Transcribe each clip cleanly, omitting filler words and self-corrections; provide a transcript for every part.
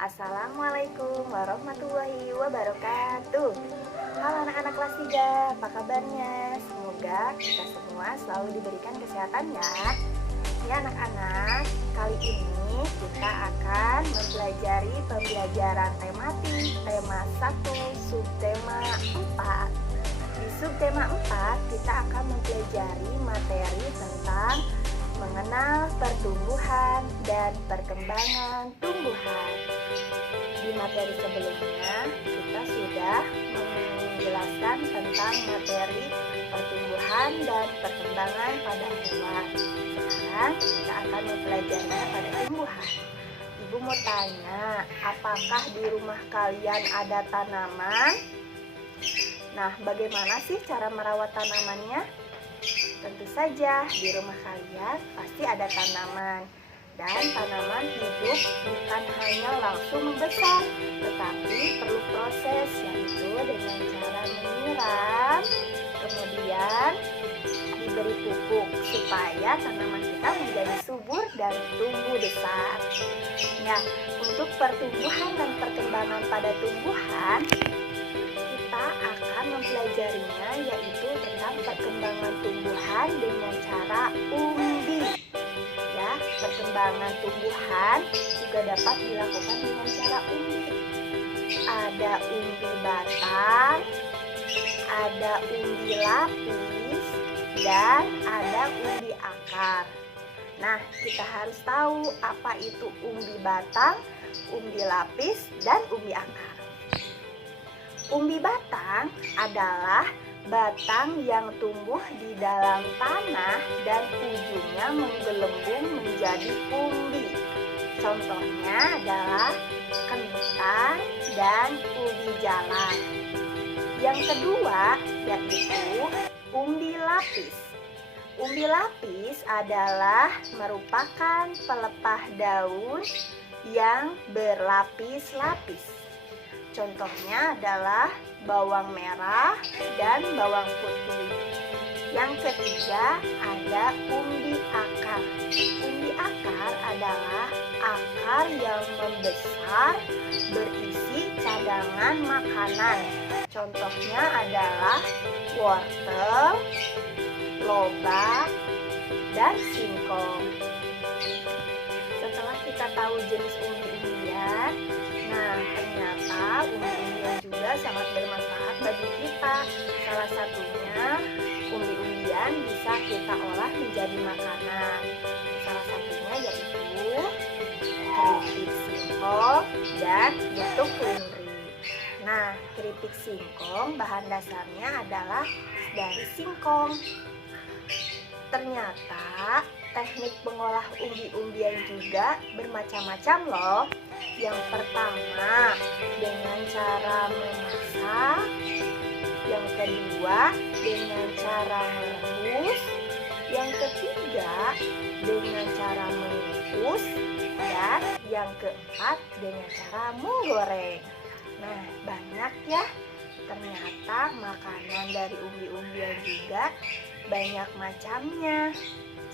Assalamualaikum warahmatullahi wabarakatuh. Halo anak-anak kelas 3, apa kabarnya? Semoga kita semua selalu diberikan kesehatan ya. Ya anak-anak, kali ini kita akan mempelajari pembelajaran tematik tema 1, subtema 4. Di subtema 4 kita akan mempelajari materi tentang mengenal pertumbuhan dan perkembangan tumbuhan. Di materi sebelumnya kita sudah menjelaskan tentang materi pertumbuhan dan perkembangan pada hewan. Sekarang kita akan mempelajarinya pada tumbuhan. Ibu mau tanya, apakah di rumah kalian ada tanaman? Nah, bagaimana sih cara merawat tanamannya? Tentu saja di rumah kalian pasti ada tanaman. Dan tanaman hidup bukan hanya langsung membesar, tetapi perlu proses, yaitu dengan cara menyiram, kemudian diberi pupuk supaya tanaman kita menjadi subur dan tumbuh besar. Nah, untuk pertumbuhan dan perkembangan pada tumbuhan, kita akan mempelajarinya, yaitu tentang perkembangan tumbuhan dengan cara umbi. Ya, perkembangan tumbuhan juga dapat dilakukan dengan cara umbi. Ada umbi batang, ada umbi lapis, dan ada umbi akar. Nah, kita harus tahu apa itu umbi batang, umbi lapis, dan umbi akar. Umbi batang adalah batang yang tumbuh di dalam tanah dan ujungnya menggelembung menjadi umbi. Contohnya adalah kentang dan ubi jalar. Yang kedua yaitu umbi lapis. Umbi lapis adalah merupakan pelepah daun yang berlapis-lapis. Contohnya adalah bawang merah dan bawang putih. Yang ketiga ada umbi akar. Umbi akar adalah akar yang membesar berisi cadangan makanan. Contohnya adalah wortel, lobak, dan singkong. Setelah kita tahu jenis umbi-umbian, nah ternyata umbi-umbian juga sangat bermanfaat bagi kita. Salah satunya umbi-umbian bisa kita olah menjadi makanan. Salah satunya yaitu keripik singkong dan getuk seledri. Nah, keripik singkong bahan dasarnya adalah dari singkong. Ternyata teknik mengolah umbi-umbian juga bermacam-macam loh. Yang pertama dengan cara memasak, yang kedua dengan cara merebus, yang ketiga dengan cara mengukus, dan yang keempat dengan cara menggoreng. Nah, banyak ya. Ternyata makanan dari umbi-umbian juga banyak macamnya.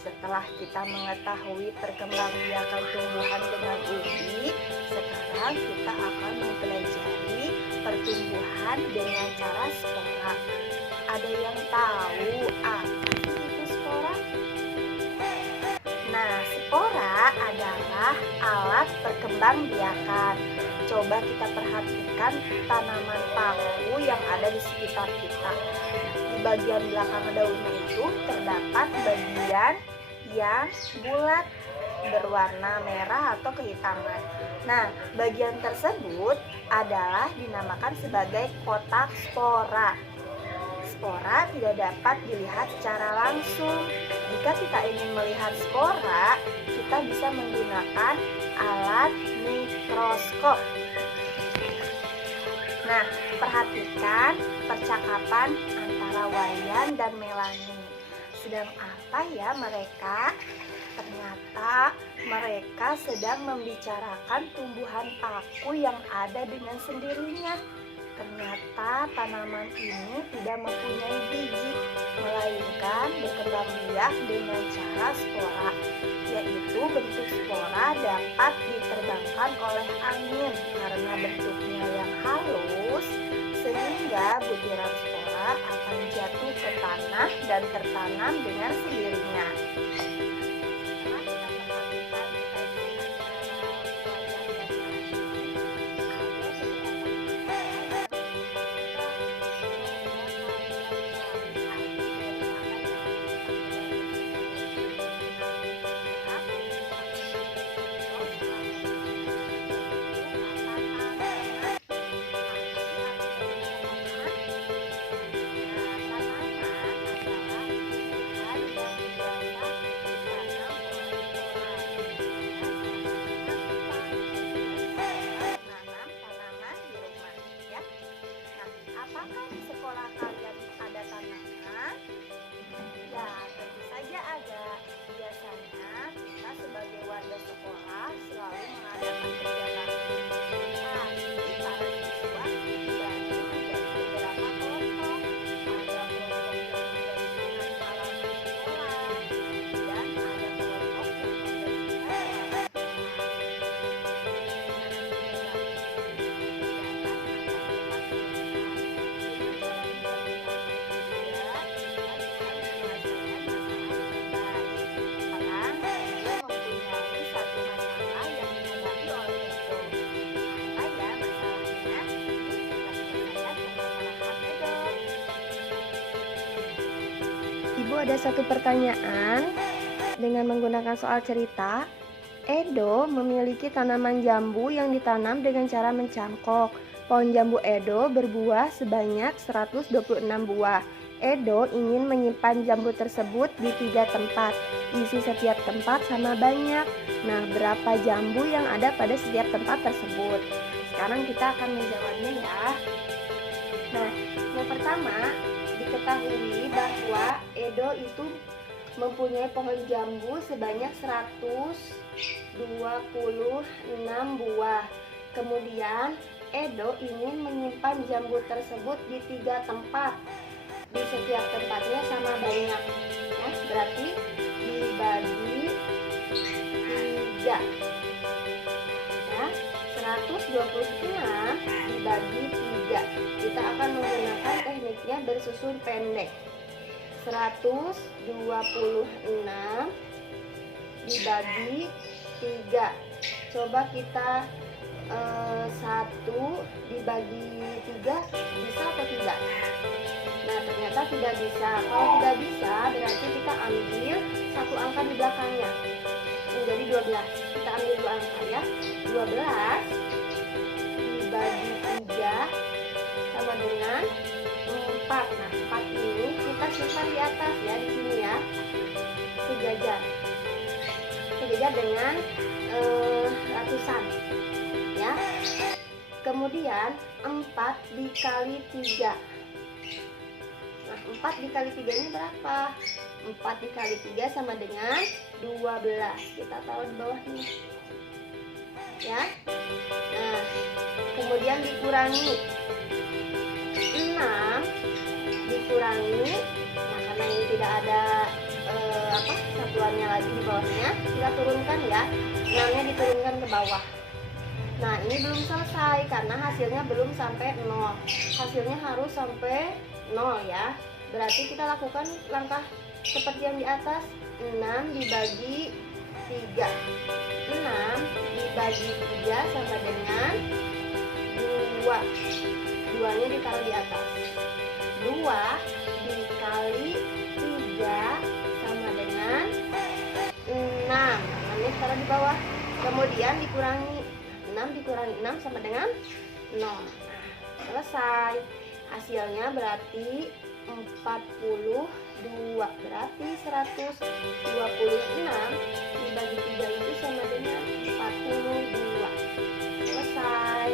Setelah kita mengetahui perkembangbiakan tumbuhan dengan umbi, sekarang kita akan mempelajari pertumbuhan dengan cara spora. Ada yang tahu apa itu spora? Nah, spora adalah alat perkembangbiakan. Coba kita perhatikan tanaman paku yang ada di sekitar kita. Di bagian belakang daunnya itu terdapat bagian yang bulat berwarna merah atau kehitaman. Nah, bagian tersebut adalah dinamakan sebagai kotak spora. Spora tidak dapat dilihat secara langsung. Jika kita ingin melihat spora, kita bisa menggunakan alat mikroskop. Nah, perhatikan percakapan antara Wayan dan Melanie. Sedang apa ya mereka? Ternyata mereka sedang membicarakan tumbuhan paku yang ada dengan sendirinya. Ternyata tanaman ini tidak mempunyai biji, melainkan berkembang biak dengan cara spora, yaitu bentuk spora dapat diterbangkan digoyangkan oleh angin karena bentuknya yang halus, sehingga butiran spora akan jatuh ke tanah dan tertanam dengan sendirinya. Setelah kita perhatikan teks antara wayang dan melati, ada beberapa kata yang apakah di sekolah kalian ada tanaman? Ya, tentu saja ada. Biasanya kita sebagai warga sekolah selalu mengadakan kegiatan ini. Para siswa dibagi menjadi beberapa kelompok. Ada kelompok yang membersihkan halaman sekolah dan ada kelompok yang membersihkan halaman sekolah. Ibu ada satu pertanyaan dengan menggunakan soal cerita. Edo memiliki tanaman jambu yang ditanam dengan cara mencangkok. Pohon jambu Edo berbuah sebanyak 126 buah. Edo ingin menyimpan jambu tersebut di 3 tempat. Isi setiap tempat sama banyak. Nah, berapa jambu yang ada pada setiap tempat tersebut? Sekarang kita akan menjawabnya ya. Nah, yang pertama, diketahui bahwa Edo itu mempunyai pohon jambu sebanyak 126 buah. Kemudian Edo ingin menyimpan jambu tersebut di 3 tempat. Di setiap tempatnya sama banyak. Ya, berarti dibagi 3. Ya, 126 dibagi 3. Kita akan menggunakan tekniknya bersusun pendek. 126 dibagi 3. Coba kita 1 dibagi 3 bisa atau tidak? Nah, ternyata tidak bisa. Kalau tidak bisa, berarti kita ambil 1 angka di belakangnya menjadi 12. Kita ambil 2 angka ya. 12 dibagi 3 sama dengan 4. Nah, 4 ini kita simpan di atas ya, di sini ya. Sejajar dengan ratusan ya. Kemudian 4 dikali 3. Nah, 4 dikali 3 ini berapa? 4 dikali 3 sama dengan 12. Kita taruh di bawahnya ya. Nah, kemudian dikurangi 6 dikurangi, nah karena ini tidak ada satuannya lagi di bawahnya, kita turunkan ya. 6-nya diturunkan ke bawah. Nah, ini belum selesai karena hasilnya belum sampai 0. Hasilnya harus sampai 0 ya. Berarti kita lakukan langkah seperti yang di atas. 6 dibagi 3. 6 dibagi 3 sama dengan 2. 2-nya ditaruh di atas. 2 dikali 3 sama dengan 6. 6-nya ditaruh di bawah. Kemudian dikurangi 6 dikurangi 6 sama dengan 0. Nah, selesai. Hasilnya berarti 42. Berarti 126 dibagi 3 itu sama dengan 42. Selesai.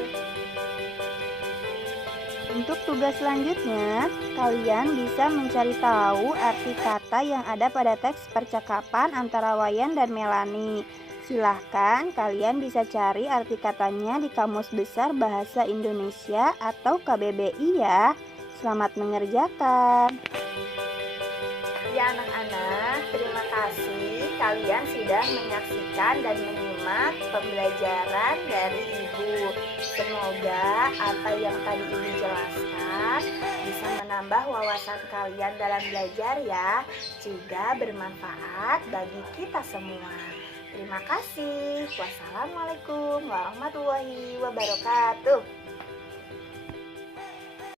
Untuk tugas selanjutnya, kalian bisa mencari tahu arti kata yang ada pada teks percakapan antara Wayan dan Melani. Silahkan kalian bisa cari arti katanya di Kamus Besar Bahasa Indonesia atau KBBI ya. Selamat mengerjakan. Ya anak-anak, terima kasih kalian sudah menyaksikan dan menyimak menyimak pembelajaran dari Ibu. Semoga apa yang tadi Ibu jelaskan bisa menambah wawasan kalian dalam belajar ya, juga bermanfaat bagi kita semua. Terima kasih. Wassalamualaikum warahmatullahi wabarakatuh.